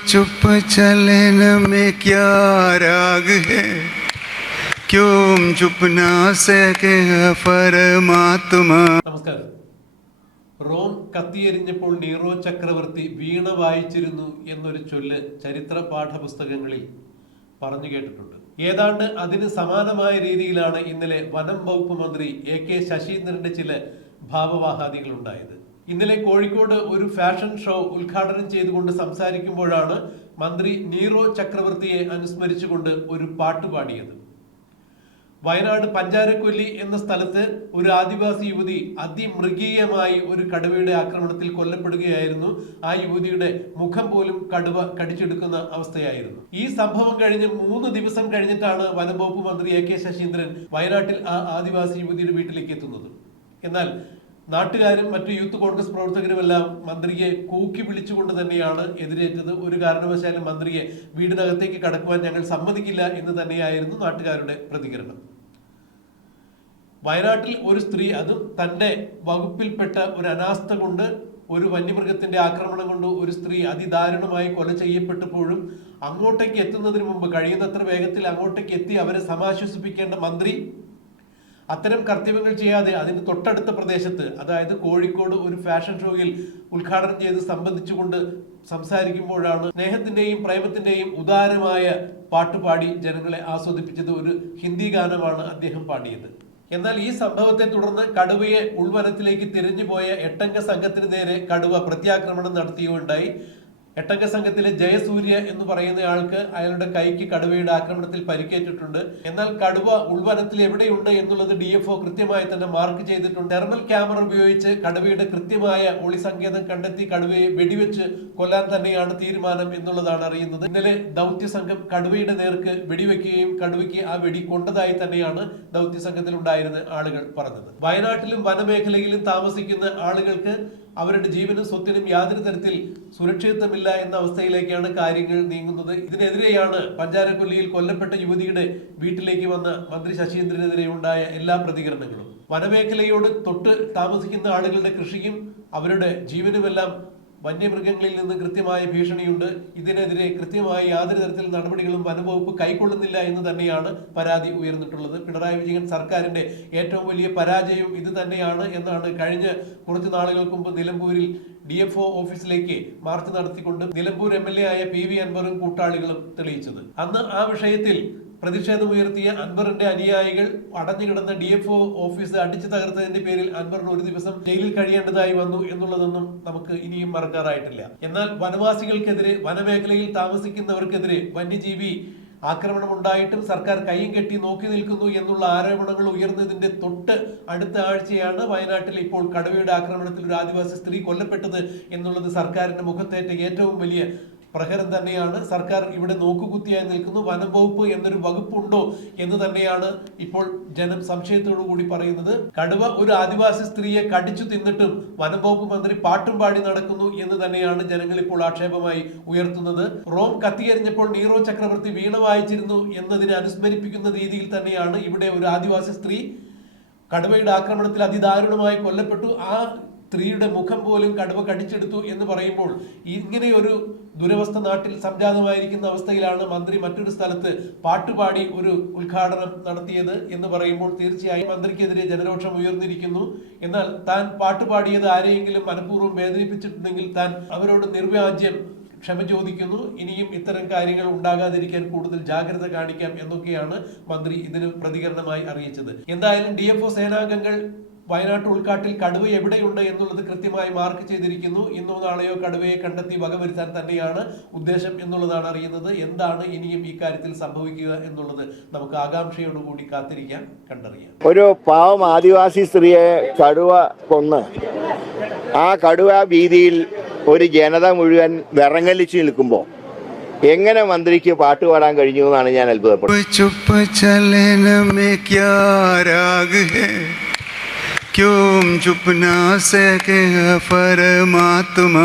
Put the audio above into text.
चुप चलन में क्या राग है, क्यों चुप ना सके परमात्मा. നമസ്കാരം. റോം കത്തിയെരിഞ്ഞപ്പോൾ നീറോ ചക്രവർത്തി വീണ വായിച്ചിരുന്നു എന്നൊരു ചൊല്ല് ചരിത്ര പാഠപുസ്തകങ്ങളിൽ പറഞ്ഞു കേട്ടിട്ടുണ്ട്. ഏതാണ്ട് അതിന് സമാനമായ രീതിയിലാണ് ഇന്നലെ വനം വകുപ്പ് മന്ത്രി AK ശശീന്ദ്രന്റെ ചില ഭാവവാഹാദികൾ ഉണ്ടായത്. ഇന്നലെ കോഴിക്കോട് ഒരു ഫാഷൻ ഷോ ഉദ്ഘാടനം ചെയ്തുകൊണ്ട് സംസാരിക്കുമ്പോഴാണ് മന്ത്രി നീറോ ചക്രവർത്തിയെ അനുസ്മരിച്ചുകൊണ്ട് ഒരു പാട്ട് പാടിയത്. വയനാട് പഞ്ചാരക്കൊല്ലി എന്ന സ്ഥലത്ത് ഒരു ആദിവാസി യുവതി അതിമൃഗീയമായി ഒരു കടുവയുടെ ആക്രമണത്തിൽ കൊല്ലപ്പെടുകയായിരുന്നു. ആ യുവതിയുടെ മുഖം പോലും കടുവ കടിച്ചെടുക്കുന്ന അവസ്ഥയായിരുന്നു. ഈ സംഭവം കഴിഞ്ഞ് 3 ദിവസം കഴിഞ്ഞിട്ടാണ് വനംവകുപ്പ് മന്ത്രി AK ശശീന്ദ്രൻ വയനാട്ടിൽ ആ ആദിവാസി യുവതിയുടെ വീട്ടിലേക്ക് എത്തുന്നത്. എന്നാൽ നാട്ടുകാരും മറ്റു യൂത്ത് കോൺഗ്രസ് പ്രവർത്തകരുമെല്ലാം മന്ത്രിയെ കൂക്കി വിളിച്ചുകൊണ്ട് തന്നെയാണ് എതിരേറ്റത്. ഒരു കാരണവശാലും മന്ത്രിയെ വീടിനകത്തേക്ക് കടക്കുവാൻ ഞങ്ങൾ സമ്മതിക്കില്ല എന്ന് തന്നെയായിരുന്നു നാട്ടുകാരുടെ പ്രതികരണം. വയനാട്ടിൽ ഒരു സ്ത്രീ, അതും തന്റെ വകുപ്പിൽപ്പെട്ട ഒരു അനാസ്ഥ കൊണ്ട്, ഒരു വന്യമൃഗത്തിന്റെ ആക്രമണം കൊണ്ട് ഒരു സ്ത്രീ അതിദാരുണമായി കൊല ചെയ്യപ്പെട്ടപ്പോഴും അങ്ങോട്ടേക്ക് എത്തുന്നതിന് മുമ്പ് കഴിയുന്നത്ര വേഗത്തിൽ അങ്ങോട്ടേക്ക് എത്തി അവരെ സമാശ്വസിപ്പിക്കേണ്ട മന്ത്രി അത്തരം കർത്തവ്യങ്ങൾ ചെയ്യാതെ അതിന് തൊട്ടടുത്ത പ്രദേശത്ത്, അതായത് കോഴിക്കോട് ഒരു ഫാഷൻ ഷോയിൽ ഉദ്ഘാടനം ചെയ്ത് സംബന്ധിച്ചുകൊണ്ട് സംസാരിക്കുമ്പോഴാണ് സ്നേഹത്തിന്റെയും പ്രേമത്തിന്റെയും ഉദാരമായ പാട്ടുപാടി ജനങ്ങളെ ആസ്വദിപ്പിച്ചത്. ഒരു ഹിന്ദി ഗാനമാണ് അദ്ദേഹം പാടിയത്. എന്നാൽ ഈ സംഭവത്തെ തുടർന്ന് കടുവയെ ഉൾവനത്തിലേക്ക് തിരിഞ്ഞുപോയ 8 അംഗ സംഘത്തിന് നേരെ കടുവ പ്രത്യാക്രമണം നടത്തിയുണ്ടായി. 8 അംഗ സംഘത്തിലെ ജയസൂര്യ എന്ന് പറയുന്നയാൾക്ക് അയാളുടെ കൈക്ക് കടുവയുടെ ആക്രമണത്തിൽ പരിക്കേറ്റിട്ടുണ്ട്. എന്നാൽ കടുവ ഉൾവനത്തിൽ എവിടെയുണ്ട് എന്നുള്ളത് DFO കൃത്യമായി തന്നെ മാർക്ക് ചെയ്തിട്ടുണ്ട്. തെർമൽ ക്യാമറ ഉപയോഗിച്ച് കടുവയുടെ കൃത്യമായ ഒളി സങ്കേതം കണ്ടെത്തി കടുവയെ വെടിവെച്ച് കൊല്ലാൻ തന്നെയാണ് തീരുമാനം എന്നുള്ളതാണ് അറിയുന്നത്. ഇന്നലെ ദൗത്യ സംഘം കടുവയുടെ നേർക്ക് വെടിവെക്കുകയും കടുവയ്ക്ക് ആ വെടി കൊണ്ടതായി തന്നെയാണ് ദൗത്യ സംഘത്തിൽ ഉണ്ടായിരുന്ന ആളുകൾ പറഞ്ഞത്. വയനാട്ടിലും വനമേഖലയിലും താമസിക്കുന്ന ആളുകൾക്ക് അവരുടെ ജീവനും സ്വത്തിനും യാതൊരു തരത്തിൽ സുരക്ഷിതത്വമില്ല എന്ന അവസ്ഥയിലേക്കാണ് കാര്യങ്ങൾ നീങ്ങുന്നത്. ഇതിനെതിരെയാണ് പഞ്ചാരക്കൊല്ലിയിൽ കൊല്ലപ്പെട്ട യുവതിയുടെ വീട്ടിലേക്ക് വന്ന മന്ത്രി ശശീന്ദ്രനെതിരെ ഉണ്ടായ എല്ലാ പ്രതികരണങ്ങളും. വനമേഖലയോട് തൊട്ട് താമസിക്കുന്ന ആളുകളുടെ കൃഷിയും അവരുടെ ജീവനുമെല്ലാം വന്യമൃഗങ്ങളിൽ നിന്ന് കൃത്യമായ ഭീഷണിയുണ്ട്. ഇതിനെതിരെ കൃത്യമായി യാതൊരു തരത്തിൽ നടപടികളും വനംവകുപ്പ് കൈക്കൊള്ളുന്നില്ല എന്ന് തന്നെയാണ് പരാതി ഉയർന്നിട്ടുള്ളത്. പിണറായി വിജയൻ സർക്കാരിന്റെ ഏറ്റവും വലിയ പരാജയം ഇത് തന്നെയാണ് എന്നാണ് കഴിഞ്ഞ കുറച്ച് നാളുകൾക്ക് മുമ്പ് നിലമ്പൂരിൽ DFO ഓഫീസിലേക്ക് മാർച്ച് നടത്തിക്കൊണ്ട് നിലമ്പൂർ MLA ആയ PV അൻവറും കൂട്ടാളികളും തെളിയിച്ചത്. അന്ന് ആ വിഷയത്തിൽ പ്രതിഷേധമുയർത്തിയ അൻവറിന്റെ അനുയായികൾ അടഞ്ഞുകിടന്ന DFO ഓഫീസ് അടിച്ചു തകർത്തതിന്റെ പേരിൽ അൻവറിന് ഒരു ദിവസം ജയിലിൽ കഴിയേണ്ടതായി വന്നു എന്നുള്ളതൊന്നും നമുക്ക് ഇനിയും മറക്കാറായിട്ടില്ല. എന്നാൽ വനവാസികൾക്കെതിരെ, വനമേഖലയിൽ താമസിക്കുന്നവർക്കെതിരെ വന്യജീവി ആക്രമണം ഉണ്ടായിട്ടും സർക്കാർ കൈയും കെട്ടി നോക്കി നിൽക്കുന്നു എന്നുള്ള ആരോപണങ്ങൾ ഉയർന്നതിന്റെ തൊട്ട് അടുത്ത ആഴ്ചയാണ് വയനാട്ടിൽ ഇപ്പോൾ കടുവയുടെ ആക്രമണത്തിൽ ഒരു ആദിവാസി സ്ത്രീ കൊല്ലപ്പെട്ടത് എന്നുള്ളത് സർക്കാരിന്റെ മുഖത്തേറ്റ ഏറ്റവും വലിയ പ്രഹരം തന്നെയാണ്. സർക്കാർ ഇവിടെ നോക്കുകുത്തിയായി നിൽക്കുന്നു. വനം വകുപ്പ് എന്നൊരു വകുപ്പുണ്ടോ എന്ന് തന്നെയാണ് ഇപ്പോൾ ജനം സംശയത്തോടു കൂടി പറയുന്നത്. കടുവ ഒരു ആദിവാസി സ്ത്രീയെ കടിച്ചു തിന്നിട്ടും വനം വകുപ്പ് മന്ത്രി പാട്ടും പാടി നടക്കുന്നു എന്ന് തന്നെയാണ് ജനങ്ങൾ ഇപ്പോൾ ആക്ഷേപമായി ഉയർത്തുന്നത്. റോം കത്തിയെറിഞ്ഞപ്പോൾ നീറോ ചക്രവർത്തി വീണ വായിച്ചിരുന്നു എന്നതിനെ അനുസ്മരിപ്പിക്കുന്ന രീതിയിൽ തന്നെയാണ് ഇവിടെ ഒരു ആദിവാസി സ്ത്രീ കടുവയുടെ ആക്രമണത്തിൽ അതിദാരുണമായി കൊല്ലപ്പെട്ടു. ആ സ്ത്രീയുടെ മുഖം പോലും കടുവ കടിച്ചെടുത്തു എന്ന് പറയുമ്പോൾ ഇങ്ങനെയൊരു ദുരവസ്ഥ നാട്ടിൽ സംജാതമായിരിക്കുന്ന അവസ്ഥയിലാണ് മന്ത്രി മറ്റൊരു സ്ഥലത്ത് പാട്ടുപാടി ഒരു ഉദ്ഘാടനം നടത്തിയത് എന്ന് പറയുമ്പോൾ തീർച്ചയായും മന്ത്രിക്കെതിരെ ജനരോഷം ഉയർന്നിരിക്കുന്നു. എന്നാൽ താൻ പാട്ടുപാടിയത് ആരെയെങ്കിലും മനഃപൂർവ്വം വേദനിപ്പിച്ചിട്ടുണ്ടെങ്കിൽ താൻ അവരോട് നിർവ്യാജ്യം ക്ഷമ ചോദിക്കുന്നു. ഇനിയും ഇത്തരം കാര്യങ്ങൾ ഉണ്ടാകാതിരിക്കാൻ കൂടുതൽ ജാഗ്രത കാണിക്കാം എന്നൊക്കെയാണ് മന്ത്രി ഇതിന് പ്രതികരണമായി അറിയിച്ചത്. എന്തായാലും DFO സേനാംഗങ്ങൾ വയനാട്ട് ഉൾക്കാട്ടിൽ കടുവ എവിടെയുണ്ട് എന്നുള്ളത് കൃത്യമായി മാർക്ക് ചെയ്തിരിക്കുന്നു. ഇന്നോ നാളെയോ കടുവയെ കണ്ടെത്തി വകവരുത്താൻ തന്നെയാണ് ഉദ്ദേശം എന്നുള്ളതാണ് അറിയുന്നത്. എന്താണ് ഇനിയും ഈ കാര്യത്തിൽ സംഭവിക്കുക എന്നുള്ളത് നമുക്ക് ആകാംക്ഷയോടുകൂടി കാത്തിരിക്കാം, കണ്ടറിയാം. ഒരു പാവം ആദിവാസി സ്ത്രീയെ കടുവ കൊന്ന് ആ കടുവ ഭീതിയിൽ ഒരു ജനത മുഴുവൻ വിറങ്ങലിച്ചു നിൽക്കുമ്പോൾ എങ്ങനെ മന്ത്രിക്ക് പാട്ട് പാടാൻ കഴിഞ്ഞു എന്നാണ് ഞാൻ അത്ഭുതപ്പെടുന്നത്. क्यों चुप ना सके परमात्मा.